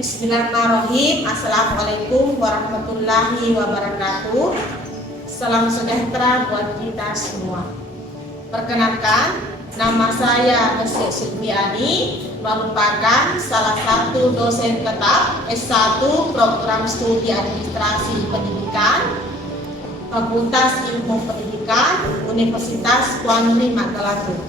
Bismillahirrahmanirrahim. Assalamualaikum warahmatullahi wabarakatuh. Salam sejahtera buat kita semua. Perkenalkan, nama saya Mesih Silviani, merupakan salah satu dosen tetap S1 Program Studi Administrasi Pendidikan Fakultas Ilmu Pendidikan Universitas Puan Negeri Magelang.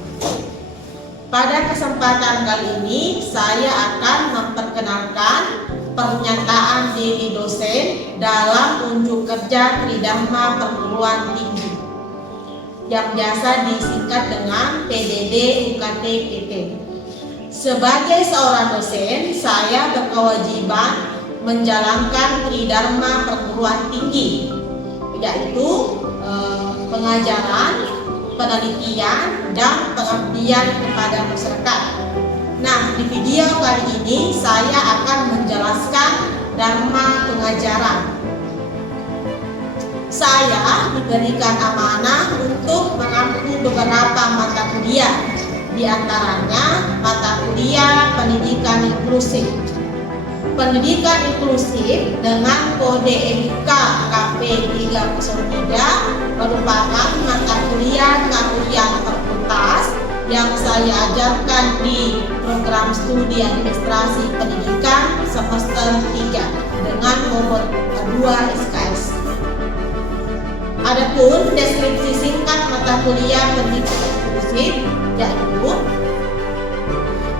Pada kesempatan kali ini, saya akan memperkenalkan pernyataan diri dosen dalam unjuk kerja Tridharma Perguruan Tinggi yang biasa disingkat dengan PDD UKT PT. Sebagai seorang dosen, saya berkewajiban menjalankan Tridharma Perguruan Tinggi, yaitu pengajaran, penelitian, dan pengabdian kepada masyarakat. Nah, di video kali ini saya akan menjelaskan dharma pengajaran. Saya diberikan amanah untuk mengampu beberapa mata kuliah, di antaranya mata kuliah pendidikan inklusif. Pendidikan inklusif dengan kode etika KP303 merupakan mata kuliah keahlian terbatas yang saya ajarkan di program studi administrasi pendidikan semester 3 dengan nomor 2 SKS. Adapun deskripsi singkat mata kuliah pendidikan inklusif yaitu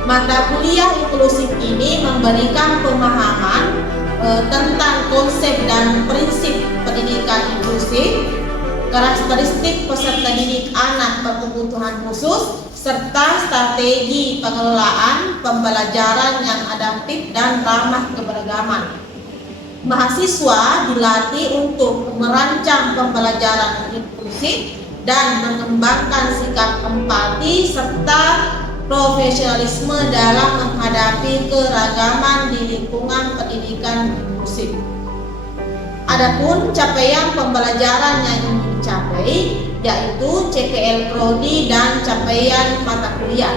mata kuliah inklusif ini memberikan pemahaman tentang konsep dan prinsip pendidikan inklusif, karakteristik peserta didik anak berkebutuhan khusus, serta strategi pengelolaan pembelajaran yang adaptif dan ramah keberagaman. Mahasiswa dilatih untuk merancang pembelajaran inklusif dan mengembangkan sikap empati serta profesionalisme dalam menghadapi keragaman di lingkungan pendidikan inklusif. Adapun capaian pembelajaran yang ingin dicapai yaitu CPL Prodi dan capaian mata kuliah.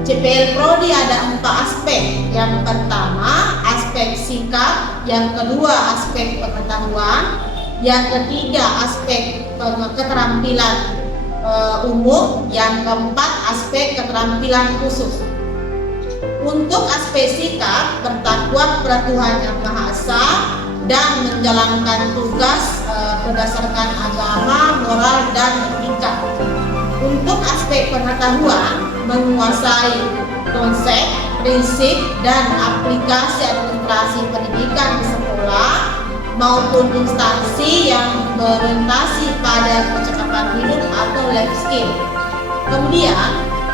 CPL Prodi ada 4 aspek. Yang pertama, aspek sikap, yang kedua aspek pengetahuan, yang ketiga aspek keterampilan umum, yang keempat aspek keterampilan khusus. Untuk aspek sikap, bertakwa kepada Tuhan Yang Maha Esa dan menjalankan tugas berdasarkan agama, moral, dan etika. Untuk aspek pengetahuan, menguasai konsep, prinsip, dan aplikasi administrasi pendidikan di sekolah maupun instansi yang berorientasi pada percakapan hidup atau life skill. Kemudian,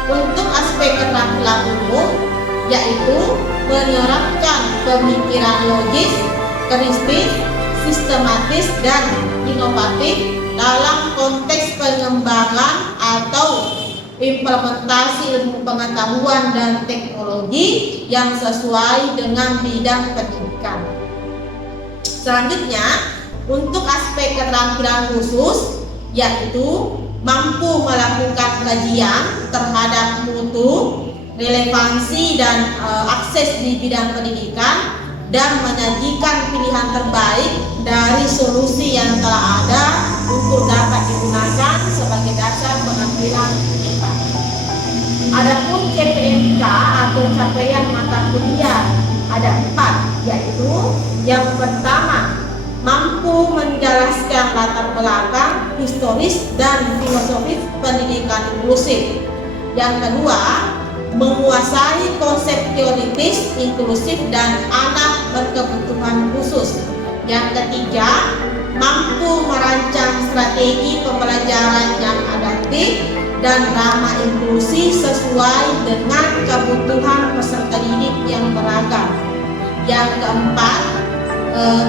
untuk aspek keterampilan umum, yaitu menerapkan pemikiran logis, kritis, sistematis, dan inovatif dalam konteks pengembangan atau implementasi ilmu pengetahuan dan teknologi yang sesuai dengan bidang pendidikan. Selanjutnya, untuk aspek keterampilan khusus yaitu mampu melakukan kajian terhadap mutu, relevansi, dan akses di bidang pendidikan dan menyajikan pilihan terbaik dari solusi yang telah ada untuk dapat digunakan sebagai dasar pengambilan pendidikan. Adapun CPNK atau capaian mata kuliah ada 4, yaitu yang pertama, mampu menjelaskan latar belakang, historis, dan filosofis pendidikan inklusif. Yang kedua, menguasai konsep teoritis inklusif dan anak berkebutuhan khusus. Yang ketiga, mampu merancang strategi pembelajaran yang adaptif dan ramah inklusi sesuai dengan kebutuhan peserta didik yang beragam. Yang keempat,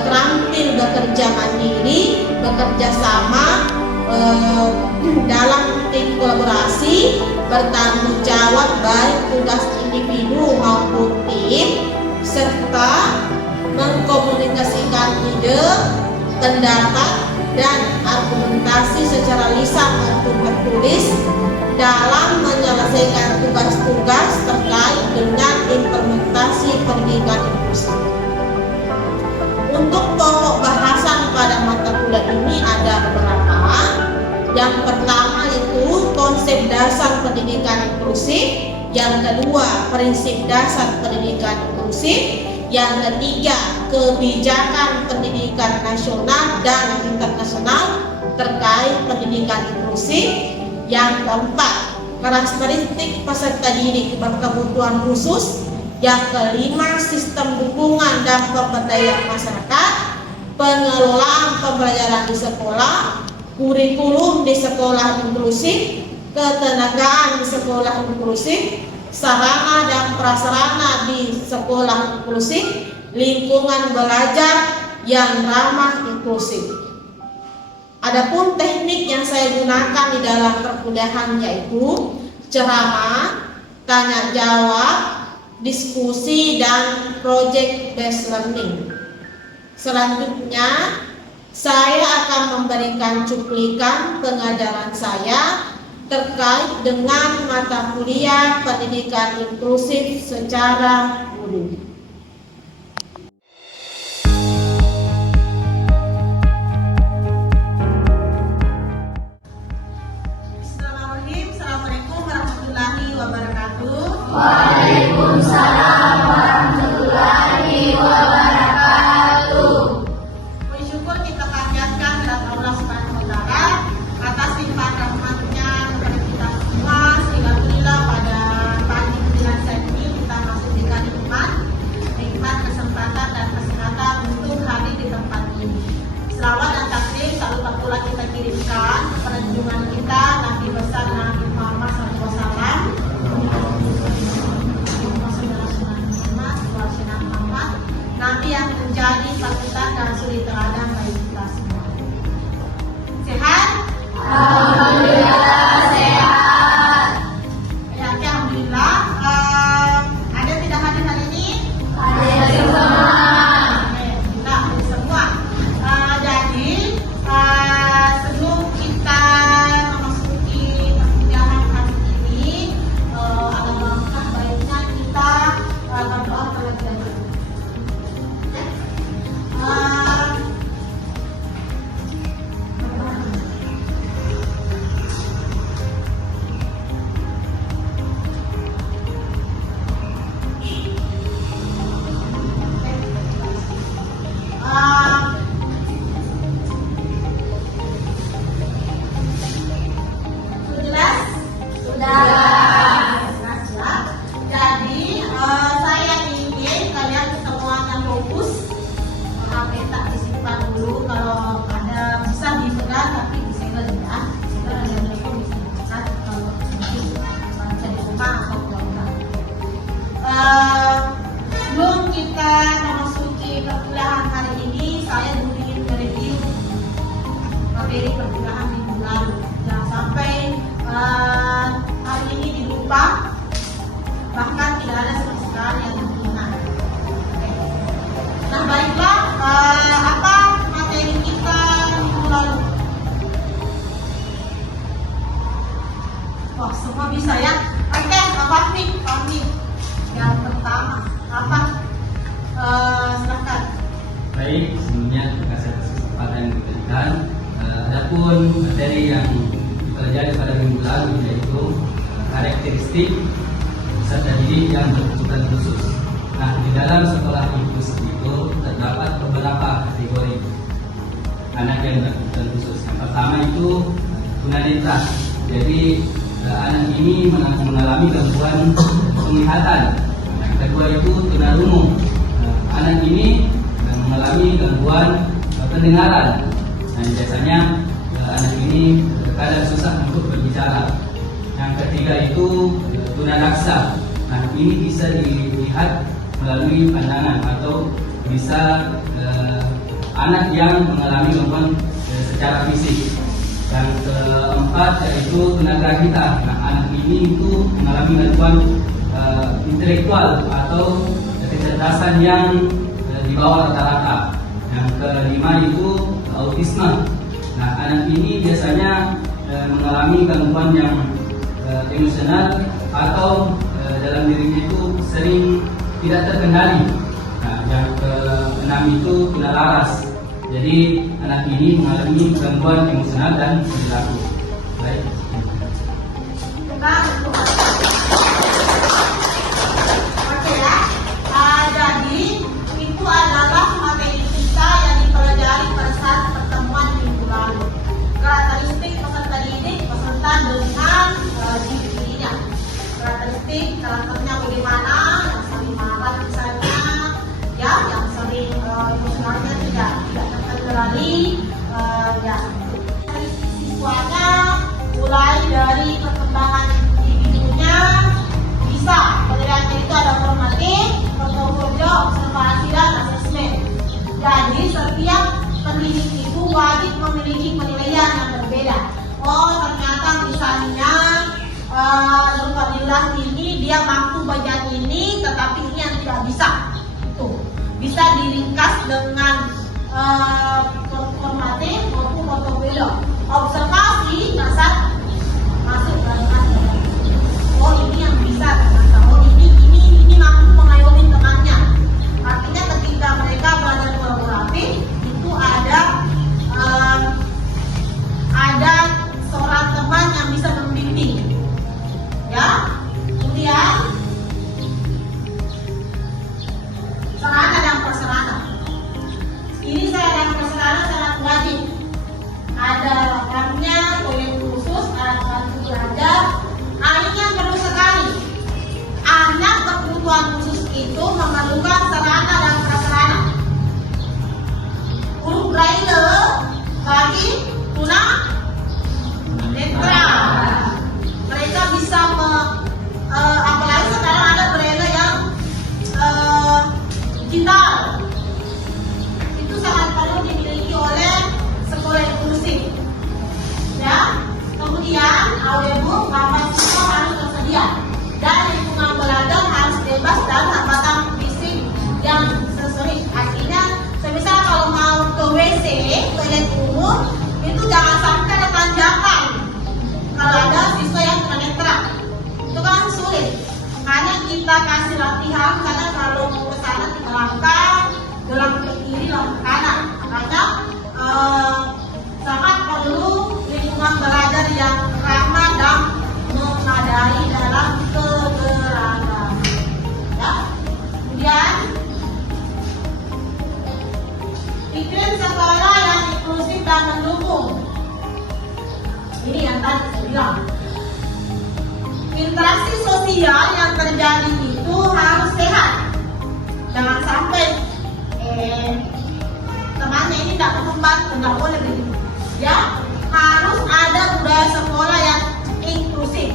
terampil bekerja mandiri, bekerja sama dalam tim kolaborasi, bertanggung jawab baik tugas individu maupun tim, serta mengkomunikasikan ide, pendapat, dan argumentasi secara lisan maupun tertulis dalam menyelesaikan tugas-tugas terkait dengan implementasi pendidikan inklusif. Yang pertama itu konsep dasar pendidikan inklusif, yang kedua prinsip dasar pendidikan inklusif, yang ketiga kebijakan pendidikan nasional dan internasional terkait pendidikan inklusif, yang keempat karakteristik peserta didik berkebutuhan khusus, yang kelima sistem dukungan dan pemberdayaan masyarakat, pengelolaan pembelajaran di sekolah, kurikulum di sekolah inklusif, ketenagaan di sekolah inklusif, sarana dan prasarana di sekolah inklusif, lingkungan belajar yang ramah inklusif. Adapun teknik yang saya gunakan di dalam perkuliahan yaitu ceramah, tanya jawab, diskusi, dan project based learning. Selanjutnya saya akan memberikan cuplikan pengajaran saya terkait dengan mata kuliah pendidikan inklusif secara guru. Assalamualaikum warahmatullahi wabarakatuh. Waalaikumsalam warahmatullahi wabarakatuh. Bersyukur kita panjatkan kepada Allah Subhanahu wa taala atas limpahan rahmat-Nya kepada kita semua, sehingga alhamdulillah pada pagi menjelang siang ini kita masih diberikan nikmat kesempatan dan kesehatan untuk hadir di tempat ini. Selawat dan takbir selalu pula kita kirimkan kepada junjungan kita Nabi besar Nabi Muhammad SAW, Nabi yang menjadi panutan dan suri teladan bagi kita semua. Sehat? Alhamdulillah sehat. Ya, alhamdulillah. Ada tidak hadir hari ini? Ada semua. Kita hadir semua. Jadi sebelum kita memasuki perkuliahan hari ini, alangkah baiknya kita berdoa terlebih dahulu. Sudah jelas? Sudah. Jelas. Jadi saya ingin kalian semuanya fokus. HP tak disimpan dulu, kalau ada bisa dipegang tapi disegel ya. Segel ada telepon bisa dipegang kalau mungkin baca di rumah atau keluarga. Sebelum kita memasuki perkuliahan hari ini, saya dulu ingin mereview materi perkuliahan minggu lalu. Jangan sampai hari ini dilupa, bahkan tidak ada sama sekali yang diingat. Nah baiklah, apa materi kita minggu lalu? Wah, semua bisa ya. Oke, Fahmi. Yang pertama apa? Silakan. Baik, sebelumnya terima kasih atas kesempatan yang diberikan. Adapun materi yang dipelajari pada minggu lalu yaitu karakteristik peserta didik yang berkebutuhan khusus. Nah, di dalam sekolah inklusif itu terdapat beberapa kategori anak yang berkebutuhan khusus. Yang pertama itu tunanetra. Jadi anak ini mengalami gangguan penglihatan. Yang kedua itu tunarungu. Anak ini mengalami gangguan pendengaran. Dan biasanya anak ini kadang susah untuk berbicara. Yang ketiga itu tunadaksa. Nah, ini bisa dilihat melalui pandangan atau bisa anak yang mengalami gangguan secara fisik. Yang keempat yaitu tunagrahita. Nah, anak ini itu mengalami gangguan intelektual atau kecerdasan yang di bawah rata-rata. Yang kelima itu autisme. Nah, anak ini biasanya mengalami gangguan yang emosional atau dalam dirinya itu sering tidak terkendali. Nah, yang keenam itu tunalaras. Jadi anak ini mengalami gangguan emosional dan perilaku. sebelah ini dia mampu bagian ini, tetapi ini yang tidak bisa. Tuh, bisa diringkas dengan formatting maupun portfolio. Observasi kasat masuk dalam kasat. Oh ini yang bisa ternyata. Oh ini mampu mengayomi temannya. Artinya ketika mereka belajar kolaboratif itu ada seorang teman yang bisa membimbing. Ya, kemudian sarana dan prasarana. Ini sarana dan prasarana sangat wajib. Ada lapannya, toilet khusus, alat bantu belajar. Ini yang perlu sekali. Anak berkebutuhan khusus itu memerlukan sarana dan prasarana. Huruf Braille bagi tuna netra. Mereka bisa apalagi sekarang ada Braille yang digital. Itu sangat perlu dimiliki oleh sekolah inklusif. Ya, kemudian audiobook papan siswa harus tersedia dan lingkungan belajar harus bebas dari hambatan fisik yang sensorik. Artinya, semisal kalau mau ke WC, toilet umum, itu jangan sampai ada tanjakan. Kalau ada siswa yang tunanetra, itu kan sulit. Makanya kita kasih latihan, karena kalau mau ke sana 3 langkah, gelang ke kiri, lalu ke kanan. Makanya sangat perlu lingkungan belajar yang ramah dan memadai dalam keberagaman. Ya. Kemudian iklim sekolah yang inklusif dan mendukung. Ini yang tadi saya bilang. Interaksi sosial yang terjadi itu harus sehat. Jangan sampai temannya ini tidak berkembang, tidak boleh begitu. Ya, harus ada budaya sekolah yang inklusif.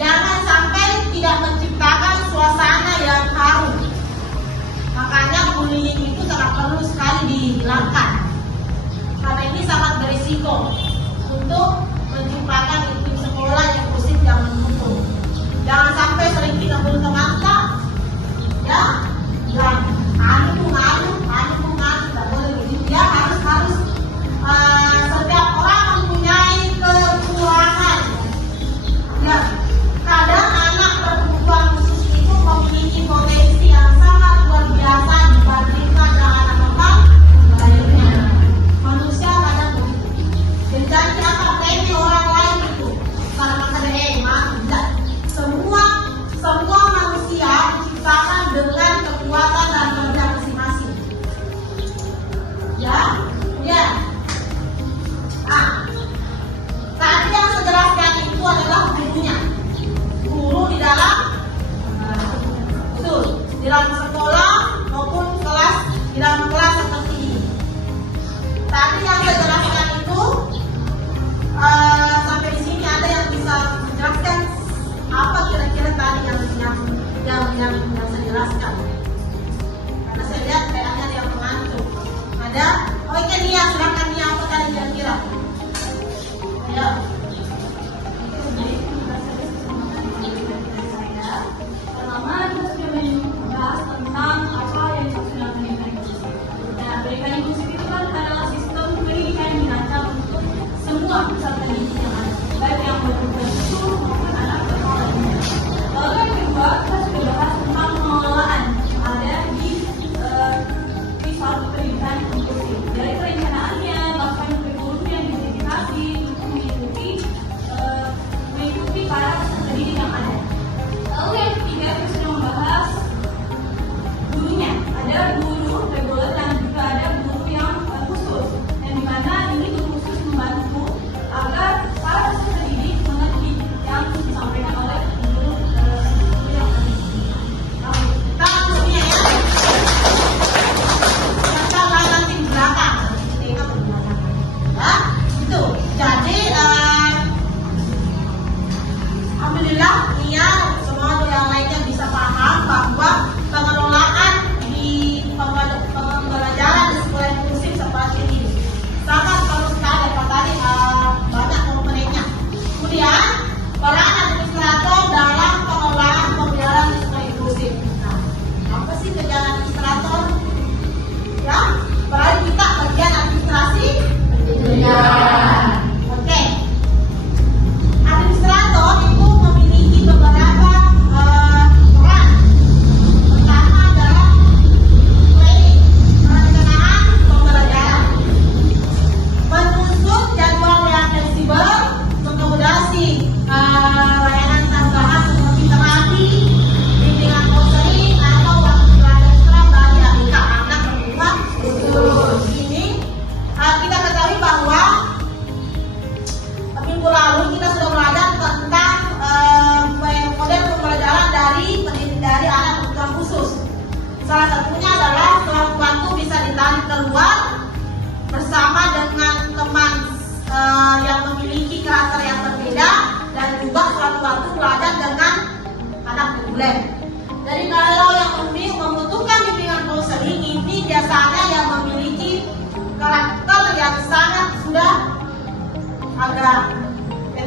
Jangan sampai tidak menciptakan suasana yang harum. Makanya bullying itu sangat perlu sekali dihilangkan. Karena ini sangat berisiko untuk menciptakan iklim sekolah yang inklusif yang mendukung. Jangan sampai sering tidak berteman, ya, dan anu, tidak boleh begitu. Ya harus setiap orang mempunyai kekurangan. Ya, kadang anak berkebutuhan khusus itu memiliki potensi yang sangat luar biasa dibandingkan dengan anak normal lainnya. Manusia kadang begitu. Jadi apa?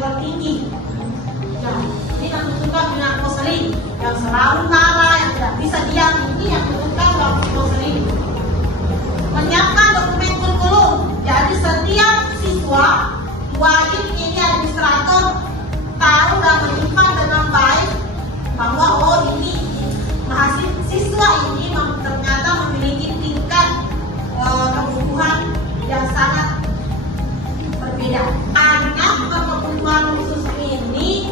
intelektual tinggi. Ya, ini menentukan dengan konseling yang selalu marah, yang tidak bisa diam, ini yang menentukan waktu konseling. Menyiapkan dokumen kurikulum. Jadi setiap siswa wajib ini administrator tahu dan menyimpan dengan baik bahwa oh ini mahasiswa ini ternyata memiliki tingkat kebutuhan yang sangat berbeda. Anak berkebutuhan khusus ini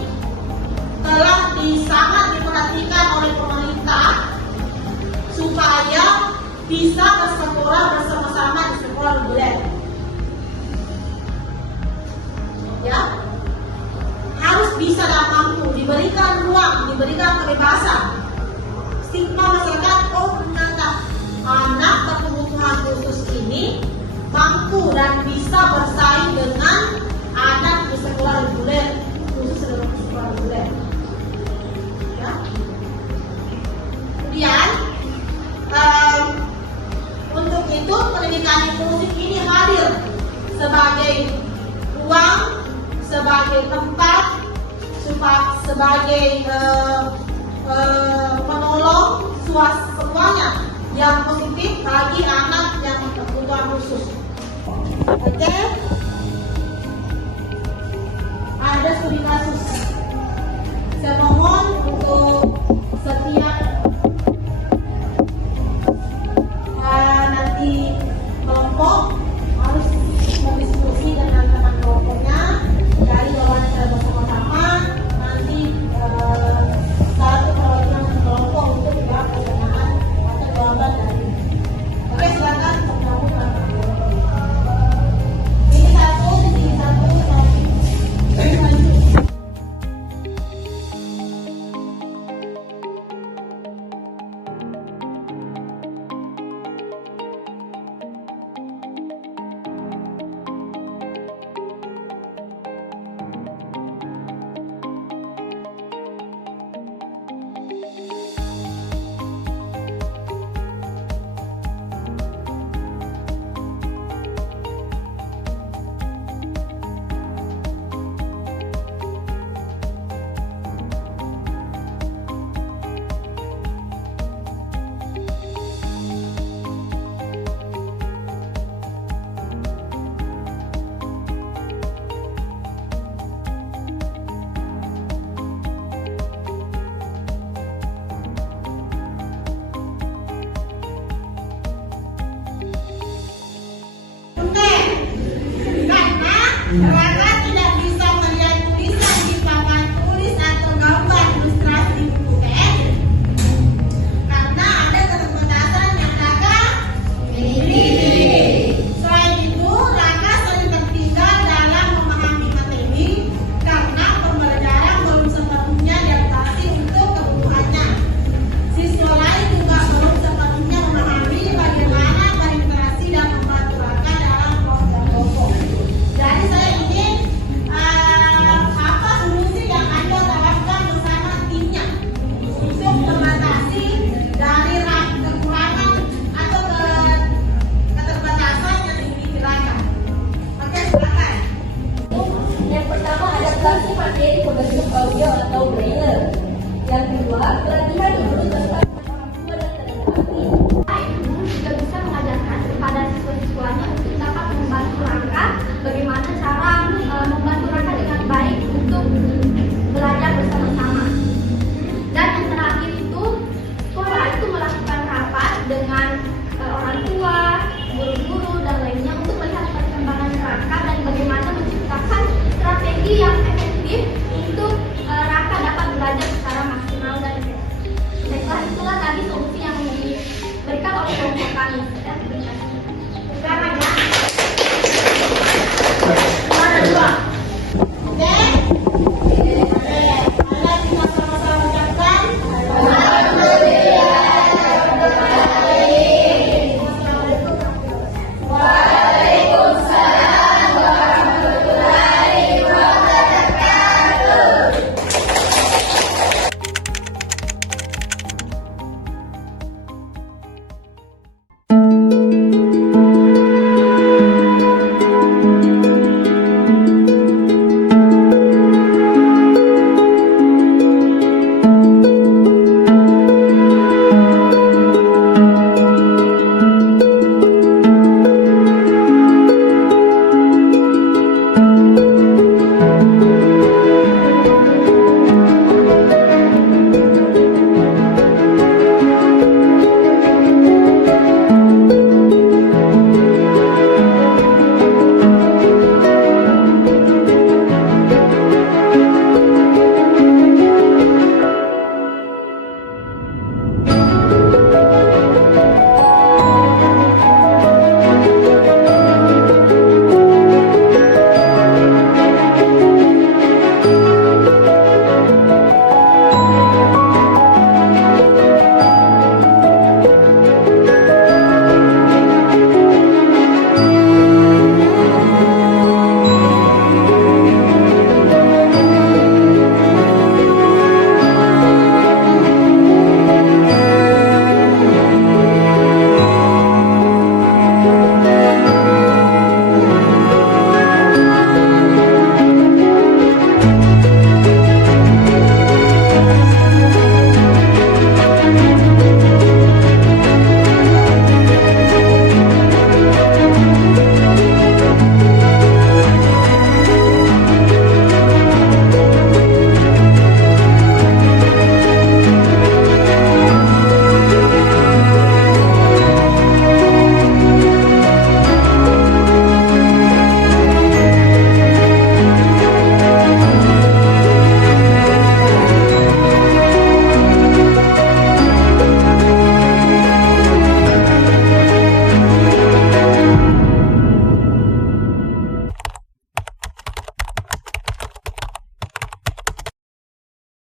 telah sangat diperhatikan oleh pemerintah supaya bisa bersekolah bersama-sama di sekolah reguler. Ya, harus bisa dan mampu, diberikan ruang, diberikan kebebasan. Stigma masyarakat, oh ternyata anak berkebutuhan khusus ini mampu dan bisa bersaing dengan anak di sekolah reguler, khusus dalam sekolah reguler. Ya. Kemudian untuk itu pendidikan inklusif ini hadir sebagai ruang, sebagai tempat, sebagai penolong semuanya yang positif bagi anak yang berkebutuhan khusus. Oke, ada studi kasus. Saya mohon untuk setiap nanti kelompok harus berdiskusi dengan teman kelompoknya dari wawancara bersama-sama. Nanti satu perwakilan kelompok untuk menjawab pertanyaan atau jawaban dari. Oke, silakan untuk ini satu, ini satu. Karena tidak bisa melihat tulisan di papan tulis atau gambar ilustrasi di buku TN, karena ada keterbatasan yang Raka miliki. Selain itu, Raka sering tertinggal dalam memahami materi karena pembelajaran belum sepenuhnya diadaptasi untuk kebutuhannya. Siswa lain juga belum sepenuhnya memahami bagaimana berinteraksi dan membantu Raka dalam kelompok. Jadi saya ingin apa solusi yang Anda tawarkan bersama timnya untuk membatasi dari kekurangan atau keterbatasan yang dimiliki Raka. Oke, silakan. Yang pertama, adaptasi materi berbentuk audio atau braille. Yang kedua, pelatihan guru